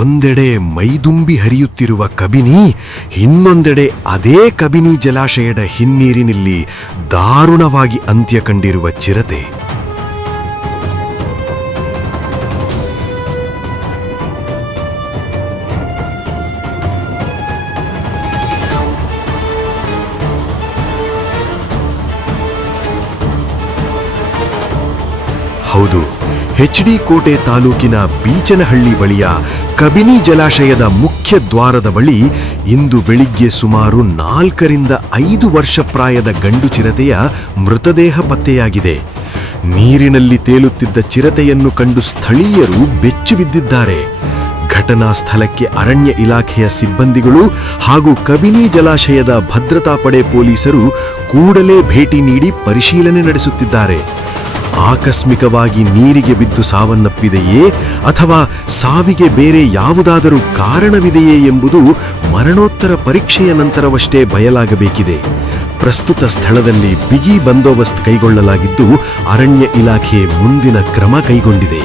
ಒಂದೆಡೆ ಮೈದುಂಬಿ ಹರಿಯುತ್ತಿರುವ ಕಬಿನಿ, ಇನ್ನೊಂದೆಡೆ ಅದೇ ಕಬಿನಿ ಜಲಾಶಯದ ಹಿನ್ನೀರಿನಲ್ಲಿ ದಾರುಣವಾಗಿ ಅಂತ್ಯ ಕಂಡಿರುವ ಚಿರತೆ. ಹೌದು, ಎಚ್.ಡಿ. ಕೋಟೆ ತಾಲೂಕಿನ ಬೀಚನಹಳ್ಳಿ ಬಳಿಯ ಕಬಿನಿ ಜಲಾಶಯದ ಮುಖ್ಯ ದ್ವಾರದ ಬಳಿ ಇಂದು ಬೆಳಿಗ್ಗೆ ಸುಮಾರು 4ರಿಂದ 5 ವರ್ಷ ಪ್ರಾಯದ ಗಂಡು ಚಿರತೆಯ ಮೃತದೇಹ ಪತ್ತೆಯಾಗಿದೆ. ನೀರಿನಲ್ಲಿ ತೇಲುತ್ತಿದ್ದ ಚಿರತೆಯನ್ನು ಕಂಡು ಸ್ಥಳೀಯರು ಬೆಚ್ಚಿ ಬಿದ್ದಿದ್ದಾರೆ. ಘಟನಾ ಸ್ಥಳಕ್ಕೆ ಅರಣ್ಯ ಇಲಾಖೆಯ ಸಿಬ್ಬಂದಿಗಳು ಹಾಗೂ ಕಬಿನಿ ಜಲಾಶಯದ ಭದ್ರತಾ ಪಡೆ ಪೊಲೀಸರು ಕೂಡಲೇ ಭೇಟಿ ನೀಡಿ ಪರಿಶೀಲನೆ ನಡೆಸುತ್ತಿದ್ದಾರೆ. ಆಕಸ್ಮಿಕವಾಗಿ ನೀರಿಗೆ ಬಿದ್ದು ಸಾವನ್ನಪ್ಪಿದೆಯೇ ಅಥವಾ ಸಾವಿಗೆ ಬೇರೆ ಯಾವುದಾದರೂ ಕಾರಣವಿದೆಯೇ ಎಂಬುದು ಮರಣೋತ್ತರ ಪರೀಕ್ಷೆಯ ನಂತರವಷ್ಟೇ ಬಯಲಾಗಬೇಕಿದೆ. ಪ್ರಸ್ತುತ ಸ್ಥಳದಲ್ಲಿ ಬಿಗಿ ಬಂದೋಬಸ್ತ್ ಕೈಗೊಳ್ಳಲಾಗಿದ್ದು ಅರಣ್ಯ ಇಲಾಖೆ ಮುಂದಿನ ಕ್ರಮ ಕೈಗೊಂಡಿದೆ.